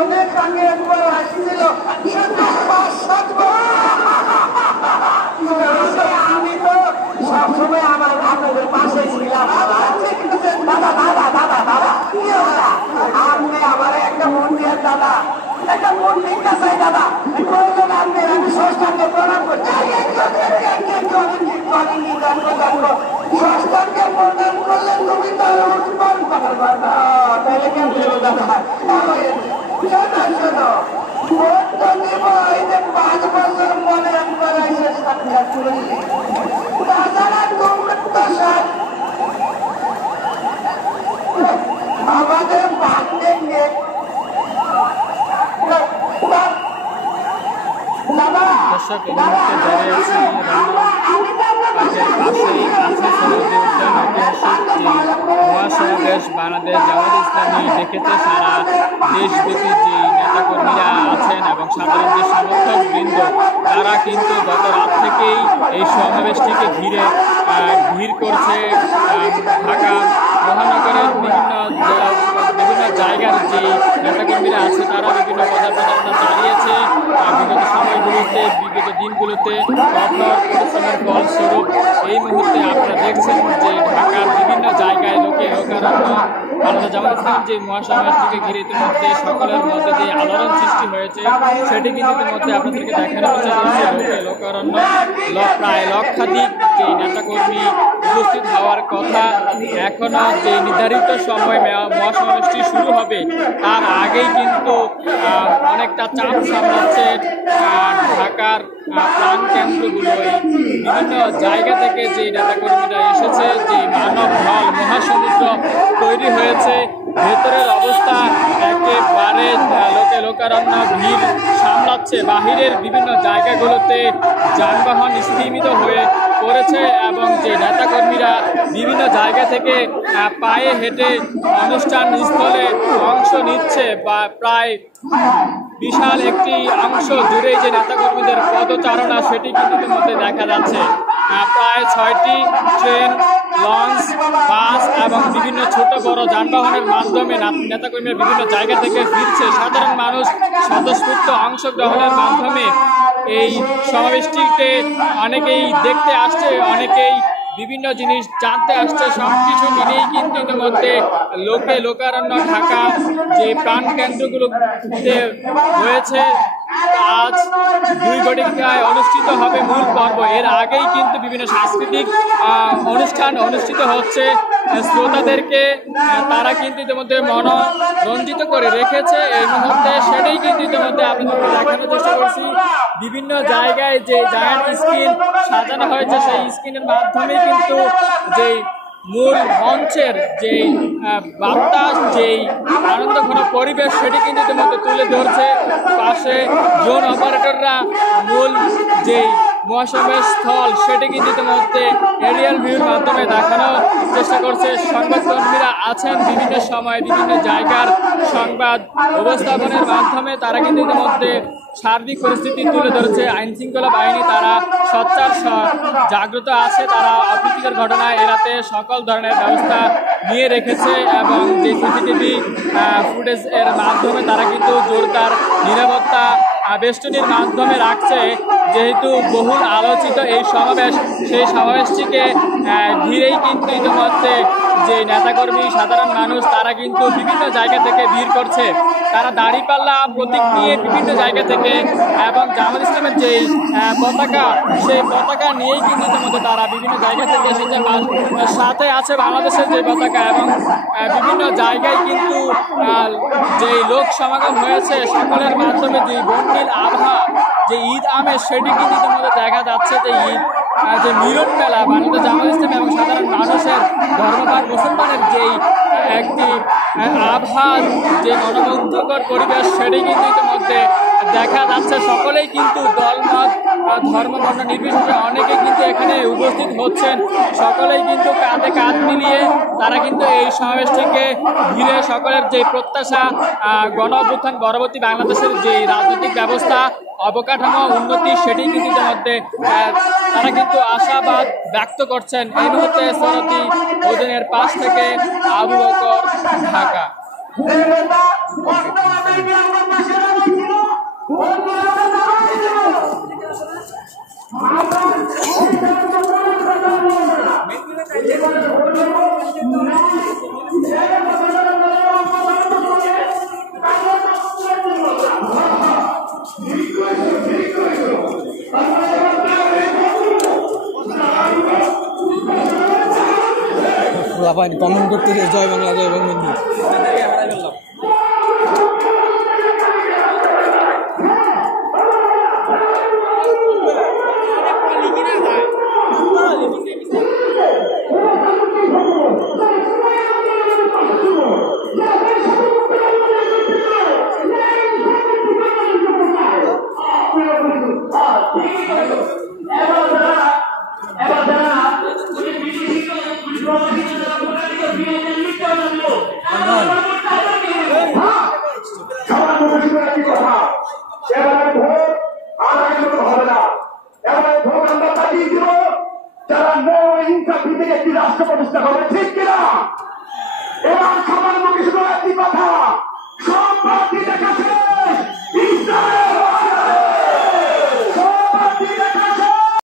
অনেক আগে একবার আসছিল, আমি তো সবসময় আমার আপনাদের পাশে ছিলাম। দাদা দাদা দাদা দাদা আপনি আমার একটা মন্দির দাদা, একটা মন্দির কাছে দাদা আপনি, আমি সংস্থানকে প্রণাম করছি। সংস্থানকে প্রণাম করলে তুমি তাহলে উৎপন্ন করবা না, তাহলে কেন দাদা? শোনো শোনো, 5 বছর মনে একবার এসে সাক্ষাৎ করলি, তাছাড়া তোমরা তো আমাদের ভাগ্যে দর্শক এই মুহূর্তে দাঁড়িয়ে আছি পাশেই আছে সরোদী উদ্যান ঐতিহাসিক যে মহাসমাবেশ বাংলাদেশ জামাত ইসলামী ডেকেছে সারা দেশব্যাপী যে নেতাকর্মীরা আছেন এবং সাধারণ যে সমর্থক বৃন্দ তারা কিন্তু গত রাত থেকেই এই সমাবেশটিকে ঘিরে ভিড় করছে। ঢাকা মহানগরের বিভিন্ন জায়গার যে নেতাকর্মীরা আছে তারা বিভিন্ন প্রচার প্রচারণা চালিয়েছে বিগত সময়গুলোতে, বিগত দিনগুলোতে কঠোর পরিশ্রমের ফলস্বরূপ এই মুহূর্তে আপনারা দেখছেন যে ঢাকার বিভিন্ন জায়গায় লোকারণ্য বাংলাদেশ জামাত ইসলাম যে মহাসমাবেশটিকে ঘিরে ইতিমধ্যে সকলের মধ্যে যে আলোড়ন সৃষ্টি হয়েছে সেটি কিন্তু ইতিমধ্যে আপনাদেরকে দেখানোর চেষ্টা করছে। লোকারণ্য প্রায় লক্ষাধিক যে নেতাকর্মী উপস্থিত হওয়ার কথা, এখনো যে নির্ধারিত সময় মহাসমাবেশটি শুরু হবে তার আগেই কিন্তু অনেকটা চাপ সামলাচ্ছে ঢাকার প্রাণ কেন্দ্রগুলো। বিভিন্ন জায়গা থেকে যে নেতাকর্মীরা এসেছে, যে মানব ঢল মহাসমুদ্র তৈরি হয়েছে, ভেতরের অবস্থা একেবারে লোকারণ্য ভিড় সামলাচ্ছে। বাহিরের বিভিন্ন জায়গাগুলোতে যানবাহন স্থিমিত হয়ে পড়েছে এবং যে নেতাকর্মীরা বিভিন্ন জায়গা থেকে পায়ে হেঁটে অনুষ্ঠান স্থলে অংশ নিচ্ছে বা প্রায় বিশাল একটি অংশ জুড়ে যে নেতাকর্মীদের পদচারণা সেটি কিন্তু ইতিমধ্যে দেখা যাচ্ছে। প্রায় 6টি ট্রেন, লঞ্চ, বাস এবং বিভিন্ন ছোট বড় যানবাহনের মাধ্যমে নেতাকর্মীরা বিভিন্ন জায়গা থেকে ফিরছে। সাধারণ মানুষ স্বতঃস্ফূর্ত অংশগ্রহণের মাধ্যমে এই সমাবেশটিকে অনেকেই দেখতে আসছে, অনেকেই বিভিন্ন জিনিস জানতে আসছে। সবকিছু মিলেই কিন্তু ইতিমধ্যে লোকারণ্য ঢাকা যে প্রাণ কেন্দ্রগুলোতে হয়েছে আজ 2 ঘটিকায় অনুষ্ঠিত হবে মূল পর্ব। এর আগেই কিন্তু বিভিন্ন সাংস্কৃতিক অনুষ্ঠান অনুষ্ঠিত হচ্ছে। শ্রোতাদেরকে তারা কিন্তু ইতিমধ্যে মনোরঞ্জিত করে রেখেছে এই মুহূর্তে, সেটাই কিন্তু ইতিমধ্যে আপনাদেরকে দেখানোর চেষ্টা করছি। বিভিন্ন জায়গায় যে জায়ান্ট স্ক্রিন সাজানো হয়েছে সেই স্ক্রিনের মাধ্যমে কিন্তু যেই মূল মঞ্চের যেই বাতাস, যেই আনন্দঘন পরিবেশ সেটি কিন্তু ইতিমধ্যে তুলে ধরছে। পাশে ড্রোন অপারেটররা মূল যেই মহাসমাবেশ স্থল সেটি কিন্তু ইতিমধ্যে এরিয়াল ভিউর মাধ্যমে দেখানোর চেষ্টা করছে। সংবাদকর্মীরা আছেন বিভিন্ন সময় বিভিন্ন জায়গার সংবাদ উপস্থাপনের মাধ্যমে তারা কিন্তু ইতিমধ্যে সার্বিক পরিস্থিতি তুলে ধরেছে। আইন শৃঙ্খলা বাহিনী তারা সোচ্চার জাগ্রত আছে, তারা অপ্রীতিকর ঘটনা এড়াতে সকল ধরনের ব্যবস্থা নিয়ে রেখেছে এবং যে সিসিটিভি ফুটেজ এর মাধ্যমে তারা কিন্তু জোরদার নিরাপত্তা বেষ্টনীর মাধ্যমে রাখছে। যেহেতু বহুল আলোচিত এই সমাবেশ, সেই সমাবেশটিকে ঘিরেই কিন্তু ইতিমধ্যে যে নেতাকর্মী সাধারণ মানুষ তারা কিন্তু বিভিন্ন জায়গা থেকে ভিড় করছে। তারা দাঁড়িপাল্লা প্রতীক নিয়ে বিভিন্ন জায়গা থেকে এবং জামাত ইসলামের যেই পতাকা সেই পতাকা নিয়েই কিন্তু ইতিমধ্যে তারা বিভিন্ন জায়গা থেকে এসেছে। সাথে আছে বাংলাদেশের যে পতাকা এবং বিভিন্ন জায়গায় কিন্তু যেই লোক সমাগম হয়েছে সকলের মাধ্যমে যে বর্ণিল আভা, যে ঈদ আমেজ সেটি কিন্তু ইতিমধ্যে দেখা যাচ্ছে। যে ঈদ যে মিলন মেলা বাংলাদেশ জামাত ইসলাম এবং সাধারণ মানুষের ধর্মপাল মুসলমানের যেই একটি আভার যে মনোমুগ্ধকর পরিবেশ সেটি কিন্তু ইতিমধ্যে দেখা যাচ্ছে। সকলেই কিন্তু দলমত ধর্ম বর্ণ নির্বিশেষে অনেকে কিন্তু এখানে উপস্থিত হচ্ছেন। সকলেই কিন্তু কাঁধে কাঁধ মিলিয়ে তারা কিন্তু এই সমাবেশটিকে ঘিরে সকলের যে প্রত্যাশা, গণ অভ্যুত্থান পরবর্তী বাংলাদেশের যে রাজনৈতিক ব্যবস্থা, অবকাঠামো উন্নতি, সেটি কিন্তু ইতিমধ্যে তারা কিন্তু আশাবাদ ব্যক্ত করছেন। এই মুহূর্তে সনতি ওজনের পাশ থেকে আবু বকর, ঢাকা। কমেন্ট করতে জয় বাংলা, জয় বঙ্গবন্ধু। রাষ্ট্র প্রতিষ্ঠা হবে, ঠিক কিনা? এবার সামান্য কিছু একটি কথা